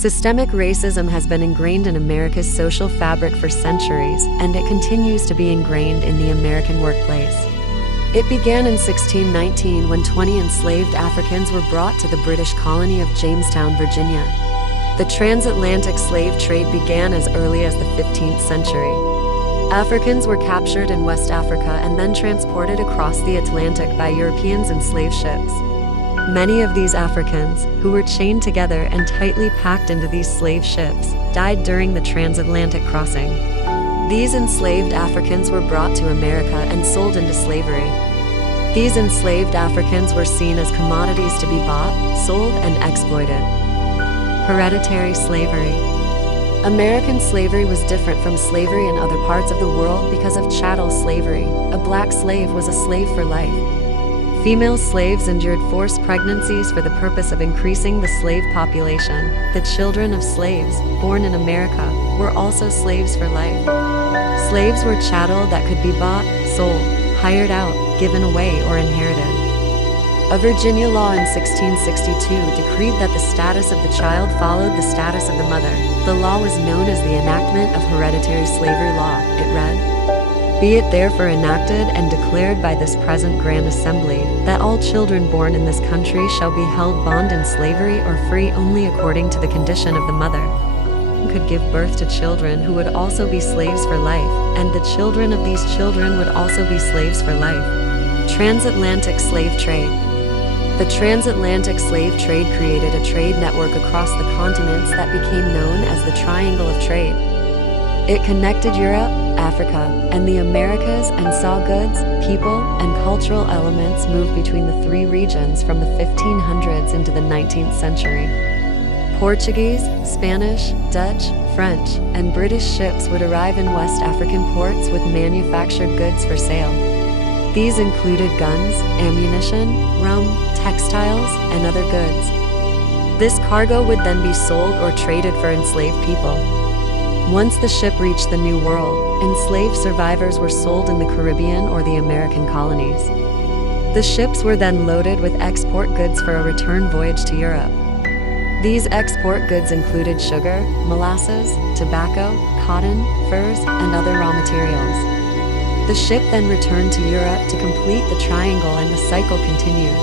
Systemic racism has been ingrained in America's social fabric for centuries, and it continues to be ingrained in the American workplace. It began in 1619 when 20 enslaved Africans were brought to the British colony of Jamestown, Virginia. The transatlantic slave trade began as early as the 15th century. Africans were captured in West Africa and then transported across the Atlantic by Europeans in slave ships. Many of these Africans, who were chained together and tightly packed into these slave ships, died during the transatlantic crossing. These enslaved Africans were brought to America and sold into slavery. These enslaved Africans were seen as commodities to be bought, sold, and exploited. Hereditary slavery. American slavery was different from slavery in other parts of the world because of chattel slavery. A black slave was a slave for life. Female slaves endured forced pregnancies for the purpose of increasing the slave population. The children of slaves, born in America, were also slaves for life. Slaves were chattel that could be bought, sold, hired out, given away, or inherited. A Virginia law in 1662 decreed that the status of the child followed the status of the mother. The law was known as the enactment of hereditary slavery law. It read, "Be it therefore enacted and declared by this present Grand Assembly, that all children born in this country shall be held bond in slavery or free only according to the condition of the mother." Could give birth to children who would also be slaves for life, and the children of these children would also be slaves for life. Transatlantic slave trade. The transatlantic slave trade created a trade network across the continents that became known as the Triangle of Trade. It connected Europe, Africa, and the Americas and saw goods, people, and cultural elements move between the three regions from the 1500s into the 19th century. Portuguese, Spanish, Dutch, French, and British ships would arrive in West African ports with manufactured goods for sale. These included guns, ammunition, rum, textiles, and other goods. This cargo would then be sold or traded for enslaved people. Once the ship reached the New World, enslaved survivors were sold in the Caribbean or the American colonies. The ships were then loaded with export goods for a return voyage to Europe. These export goods included sugar, molasses, tobacco, cotton, furs, and other raw materials. The ship then returned to Europe to complete the triangle, and the cycle continued.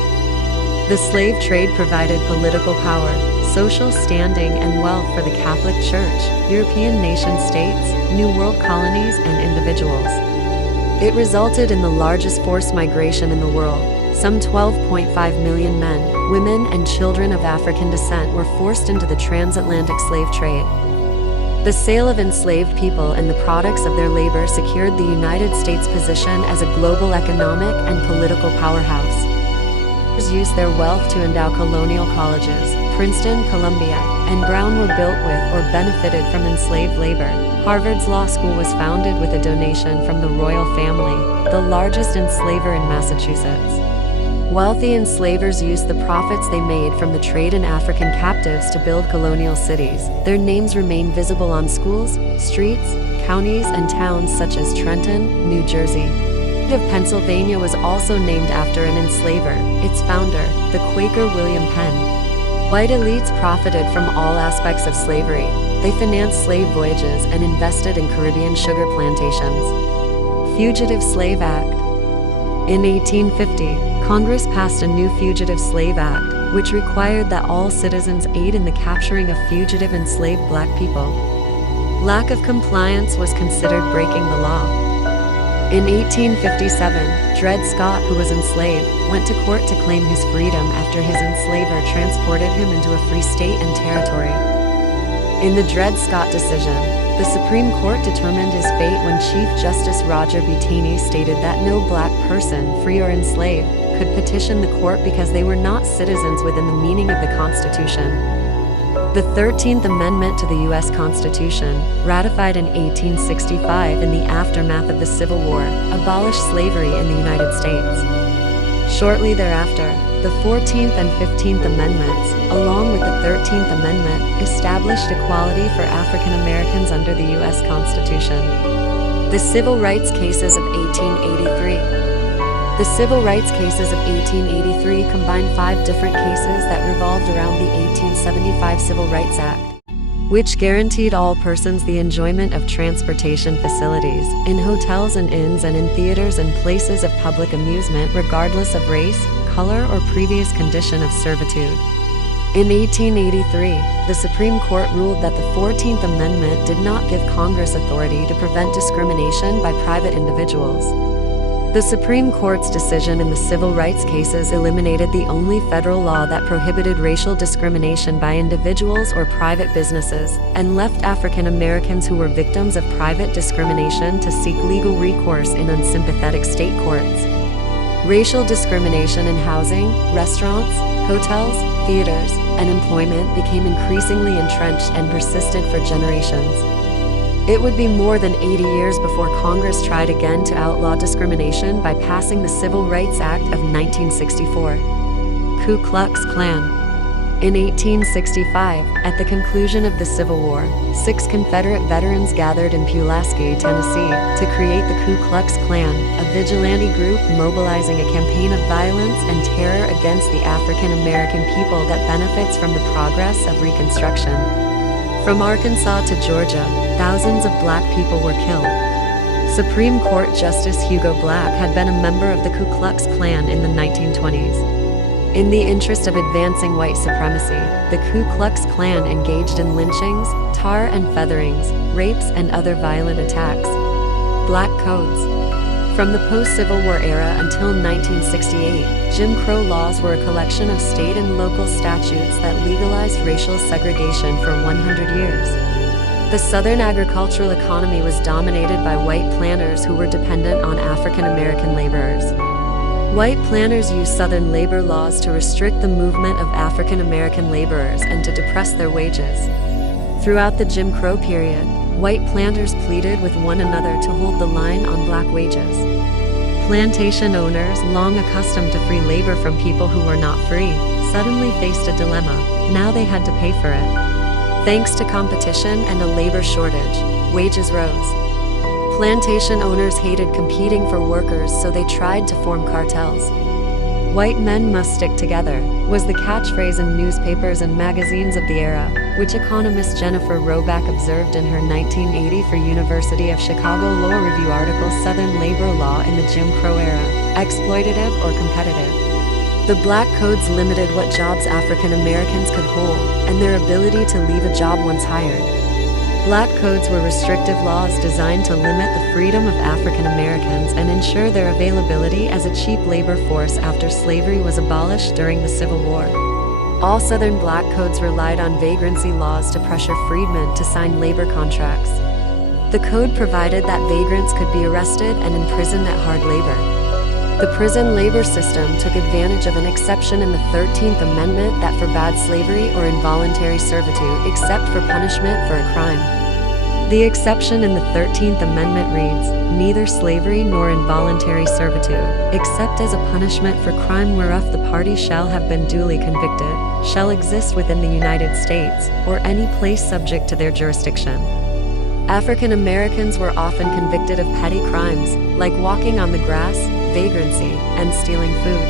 The slave trade provided political power, social standing, and wealth for the Catholic Church, European nation-states, New World colonies, and individuals. It resulted in the largest forced migration in the world. Some 12.5 million men, women, and children of African descent were forced into the transatlantic slave trade. The sale of enslaved people and the products of their labor secured the United States' position as a global economic and political powerhouse. Used their wealth to endow colonial colleges. Princeton, Columbia, and Brown were built with or benefited from enslaved labor. Harvard's law school was founded with a donation from the royal family, the largest enslaver in Massachusetts. Wealthy enslavers used the profits they made from the trade in African captives to build colonial cities. Their names remain visible on schools, streets, counties, and towns such as Trenton, New Jersey. The state of Pennsylvania was also named after an enslaver, its founder, the Quaker William Penn. White elites profited from all aspects of slavery. They financed slave voyages and invested in Caribbean sugar plantations. Fugitive Slave Act. In 1850, Congress passed a new Fugitive Slave Act, which required that all citizens aid in the capturing of fugitive enslaved black people. Lack of compliance was considered breaking the law. In 1857, Dred Scott, who was enslaved, went to court to claim his freedom after his enslaver transported him into a free state and territory. In the Dred Scott decision, the Supreme Court determined his fate when Chief Justice Roger B. Taney stated that no black person, free or enslaved, could petition the court because they were not citizens within the meaning of the Constitution. The 13th Amendment to the U.S. Constitution, ratified in 1865 in the aftermath of the Civil War, abolished slavery in the United States. Shortly thereafter, the 14th and 15th Amendments, along with the 13th Amendment, established equality for African Americans under the U.S. Constitution. The Civil Rights Cases of 1883. The Civil Rights Cases of 1883 combined 5 different cases that revolved around the 1875 Civil Rights Act. which guaranteed all persons the enjoyment of transportation facilities, in hotels and inns and in theaters and places of public amusement regardless of race, color, or previous condition of servitude. In 1883, the Supreme Court ruled that the 14th Amendment did not give Congress authority to prevent discrimination by private individuals. The Supreme Court's decision in the civil rights cases eliminated the only federal law that prohibited racial discrimination by individuals or private businesses, and left African Americans who were victims of private discrimination to seek legal recourse in unsympathetic state courts. Racial discrimination in housing, restaurants, hotels, theaters, and employment became increasingly entrenched and persisted for generations. It would be more than 80 years before Congress tried again to outlaw discrimination by passing the Civil Rights Act of 1964. Ku Klux Klan. In 1865, at the conclusion of the Civil War, 6 Confederate veterans gathered in Pulaski, Tennessee, to create the Ku Klux Klan, a vigilante group mobilizing a campaign of violence and terror against the African American people that benefits from the progress of Reconstruction. From Arkansas to Georgia, thousands of black people were killed. Supreme Court Justice Hugo Black had been a member of the Ku Klux Klan in the 1920s. In the interest of advancing white supremacy, the Ku Klux Klan engaged in lynchings, tar and featherings, rapes, and other violent attacks. Black Codes. From the post-Civil War era until 1968, Jim Crow laws were a collection of state and local statutes that legalized racial segregation for 100 years. The Southern agricultural economy was dominated by white planters who were dependent on African American laborers. White planters used Southern labor laws to restrict the movement of African American laborers and to depress their wages. Throughout the Jim Crow period, white planters pleaded with one another to hold the line on black wages. Plantation owners, long accustomed to free labor from people who were not free, suddenly faced a dilemma. Now they had to pay for it. Thanks to competition and a labor shortage, wages rose. Plantation owners hated competing for workers, so they tried to form cartels. "White men must stick together" was the catchphrase in newspapers and magazines of the era, which economist Jennifer Roback observed in her 1980 for University of Chicago Law Review article Southern Labor Law in the Jim Crow Era, Exploitative or Competitive. The Black Codes limited what jobs African Americans could hold, and their ability to leave a job once hired. Black Codes were restrictive laws designed to limit the freedom of African Americans and ensure their availability as a cheap labor force after slavery was abolished during the Civil War. All Southern Black Codes relied on vagrancy laws to pressure freedmen to sign labor contracts. The code provided that vagrants could be arrested and imprisoned at hard labor. The prison labor system took advantage of an exception in the 13th Amendment that forbade slavery or involuntary servitude except for punishment for a crime. The exception in the 13th Amendment reads, "Neither slavery nor involuntary servitude, except as a punishment for crime whereof the party shall have been duly convicted, shall exist within the United States, or any place subject to their jurisdiction." African Americans were often convicted of petty crimes, like walking on the grass, vagrancy, and stealing food.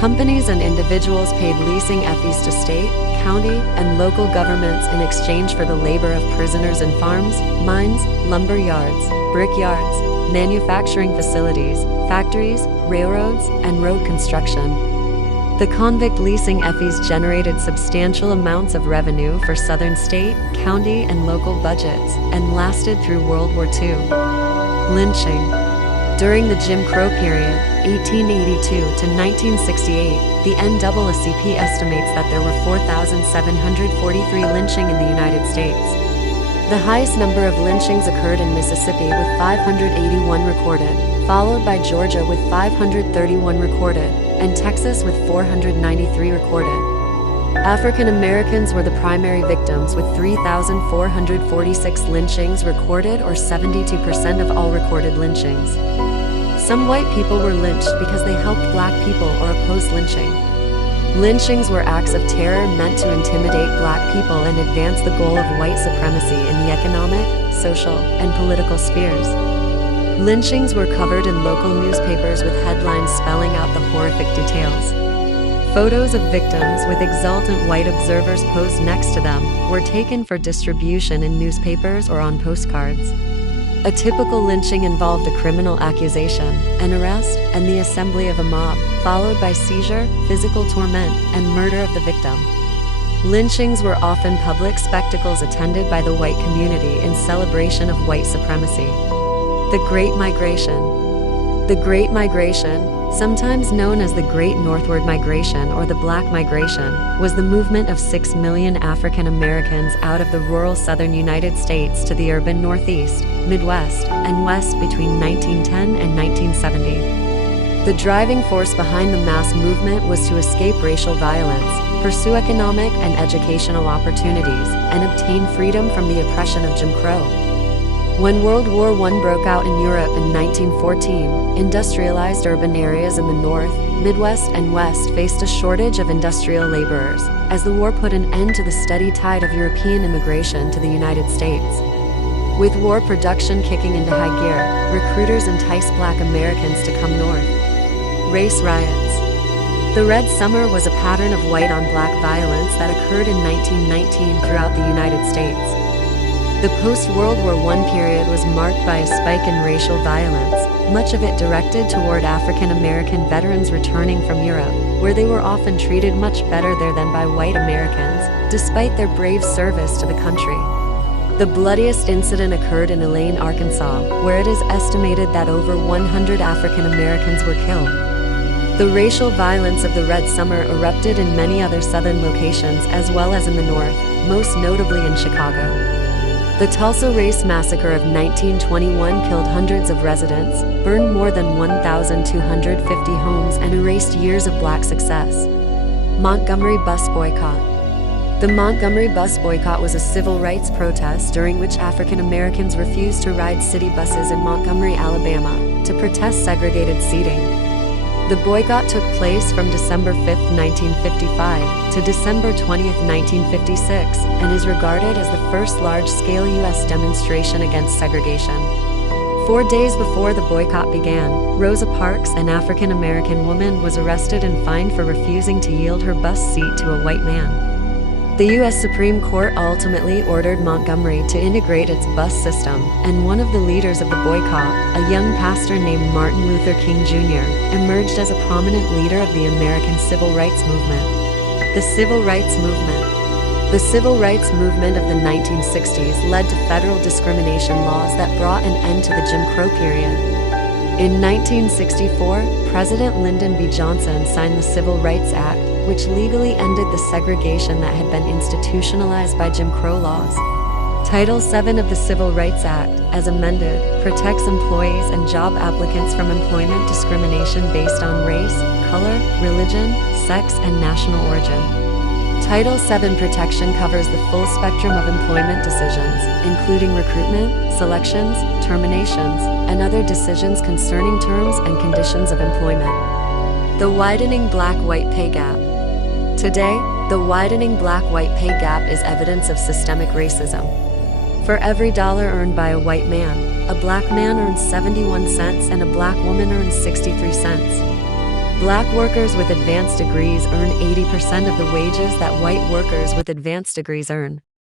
Companies and individuals paid leasing fees to state, county, and local governments in exchange for the labor of prisoners in farms, mines, lumber yards, brick yards, manufacturing facilities, factories, railroads, and road construction. The convict leasing fees generated substantial amounts of revenue for Southern state, county, and local budgets, and lasted through World War II. Lynching. During the Jim Crow period, 1882 to 1968, the NAACP estimates that there were 4,743 lynching in the United States. The highest number of lynchings occurred in Mississippi with 581 recorded, followed by Georgia with 531 recorded, and Texas with 493 recorded. African Americans were the primary victims with 3,446 lynchings recorded, or 72% of all recorded lynchings. Some white people were lynched because they helped black people or opposed lynching. Lynchings were acts of terror meant to intimidate black people and advance the goal of white supremacy in the economic, social, and political spheres. Lynchings were covered in local newspapers with headlines spelling out the horrific details. Photos of victims with exultant white observers posed next to them were taken for distribution in newspapers or on postcards. A typical lynching involved a criminal accusation, an arrest, and the assembly of a mob, followed by seizure, physical torment, and murder of the victim. Lynchings were often public spectacles attended by the white community in celebration of white supremacy. The Great Migration. The Great Migration, sometimes known as the Great Northward Migration or the Black Migration, was the movement of 6 million African Americans out of the rural southern United States to the urban Northeast, Midwest, and West between 1910 and 1970. The driving force behind the mass movement was to escape racial violence, pursue economic and educational opportunities, and obtain freedom from the oppression of Jim Crow. When World War I broke out in Europe in 1914, industrialized urban areas in the North, Midwest, and West faced a shortage of industrial laborers, as the war put an end to the steady tide of European immigration to the United States. With war production kicking into high gear, recruiters enticed Black Americans to come north. Race riots. The Red Summer was a pattern of white-on-black violence that occurred in 1919 throughout the United States. The post-World War I period was marked by a spike in racial violence, much of it directed toward African American veterans returning from Europe, where they were often treated much better there than by white Americans, despite their brave service to the country. The bloodiest incident occurred in Elaine, Arkansas, where it is estimated that over 100 African Americans were killed. The racial violence of the Red Summer erupted in many other southern locations as well as in the North, most notably in Chicago. The Tulsa Race Massacre of 1921 killed hundreds of residents, burned more than 1,250 homes, and erased years of Black success. Montgomery Bus Boycott. The Montgomery Bus Boycott was a civil rights protest during which African Americans refused to ride city buses in Montgomery, Alabama, to protest segregated seating. The boycott took place from December 5, 1955, to December 20, 1956, and is regarded as the first large-scale U.S. demonstration against segregation. 4 days before the boycott began, Rosa Parks, an African-American woman, was arrested and fined for refusing to yield her bus seat to a white man. The U.S. Supreme Court ultimately ordered Montgomery to integrate its bus system, and one of the leaders of the boycott, a young pastor named Martin Luther King Jr., emerged as a prominent leader of the American Civil Rights Movement. The Civil Rights Movement. The Civil Rights Movement of the 1960s led to federal discrimination laws that brought an end to the Jim Crow period. In 1964, President Lyndon B. Johnson signed the Civil Rights Act, which legally ended the segregation that had been institutionalized by Jim Crow laws. Title VII of the Civil Rights Act, as amended, protects employees and job applicants from employment discrimination based on race, color, religion, sex, and national origin. Title VII protection covers the full spectrum of employment decisions, including recruitment, selections, terminations, and other decisions concerning terms and conditions of employment. The widening black-white pay gap. Today, the widening black-white pay gap is evidence of systemic racism. For every dollar earned by a white man, a black man earns 71 cents and a black woman earns 63 cents. Black workers with advanced degrees earn 80% of the wages that white workers with advanced degrees earn.